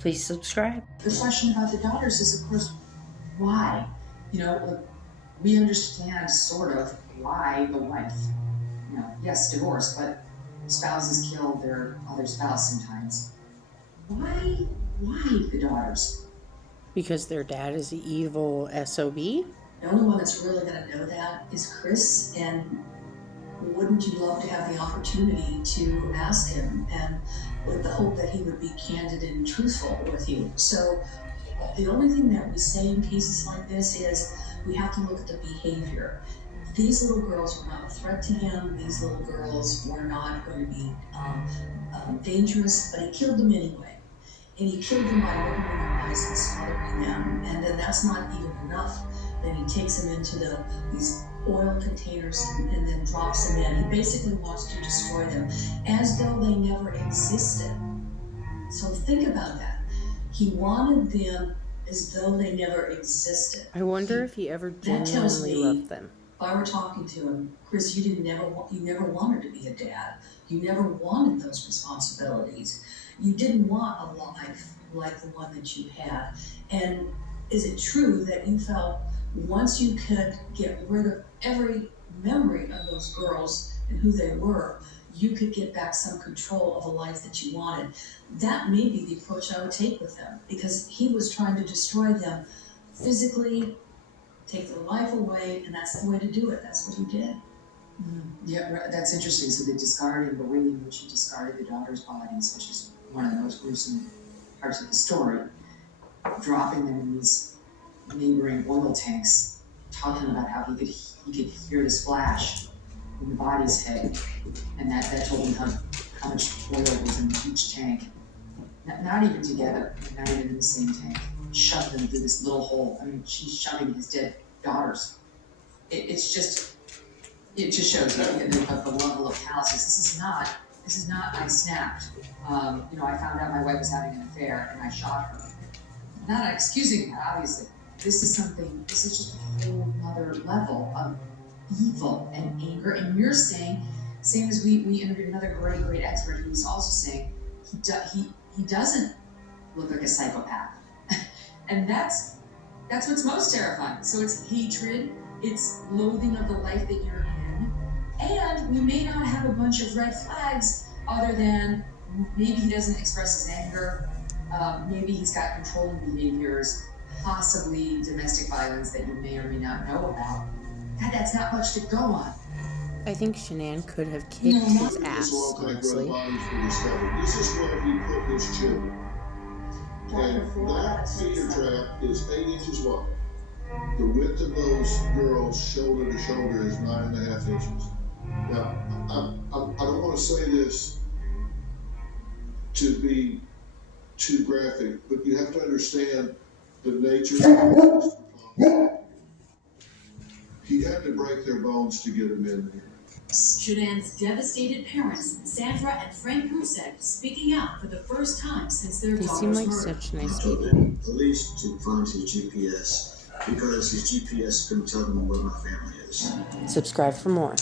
Please subscribe. The question about the daughters is, of course, why? Like, we understand sort of why the wife, yes, divorce, but spouses kill their other spouse sometimes. Why? Why the daughters? Because their dad is the evil SOB? The only one that's really going to know that is Chris, and wouldn't you love to have the opportunity to ask him, and with the hope that he would be candid and truthful with you? So the only thing that we say in cases like this is we have to look at the behavior. These little girls were not a threat to him. These little girls were not going to be dangerous, but he killed them anyway. And he killed them by opening their eyes and smothering them. And then that's not even enough. Then he takes them into these oil containers and then drops them in. He basically wants to destroy them as though they never existed. So think about that. He wanted them as though they never existed. I wonder if he ever genuinely loved them. If I were talking to him, Chris, you never wanted to be a dad. You never wanted those responsibilities. You didn't want a life like the one that you had. And is it true that you felt once you could get rid of every memory of those girls and who they were, you could get back some control of a life that you wanted? That may be the approach I would take with them, because he was trying to destroy them physically, take their life away, and that's the way to do it. That's what he did. Yeah, that's interesting. So they discarded the way in which he discarded the daughters' bodies, which is one of the most gruesome parts of the story, dropping them in these neighboring oil tanks, talking about how he could hear the splash when the bodies hit, and that told him how much oil was in each tank. Not even together, not even in the same tank. Shoved them through this little hole. I mean, she's shoving his dead daughters. It just shows you the level of callousness. This is not I snapped. I found out my wife was having an affair and I shot her. Not excusing that, obviously. This is just a whole other level of evil and anger. And you're saying, same as we interviewed another great expert who was also saying he doesn't look like a psychopath. And that's what's most terrifying. So it's hatred, it's loathing of the life that you're in, and we may not have a bunch of red flags other than maybe he doesn't express his anger, maybe he's got controlling behaviors, possibly domestic violence that you may or may not know about. God, that's not much to go on. I think Shanann could have kicked his ass, honestly. This is where he put his children. And that feeder trap is 8 inches wide. The width of those girls, shoulder to shoulder, is 9.5 inches. Now, I don't want to say this to be too graphic, but you have to understand the nature of this. He had to break their bones to get them in there. Shanann's devastated parents, Sandra and Frank Rusek, speaking out for the first time since their They daughter's seem like murder. such nice I told people. him police to find his GPS because his GPS couldn't tell them where my family is. Subscribe for more.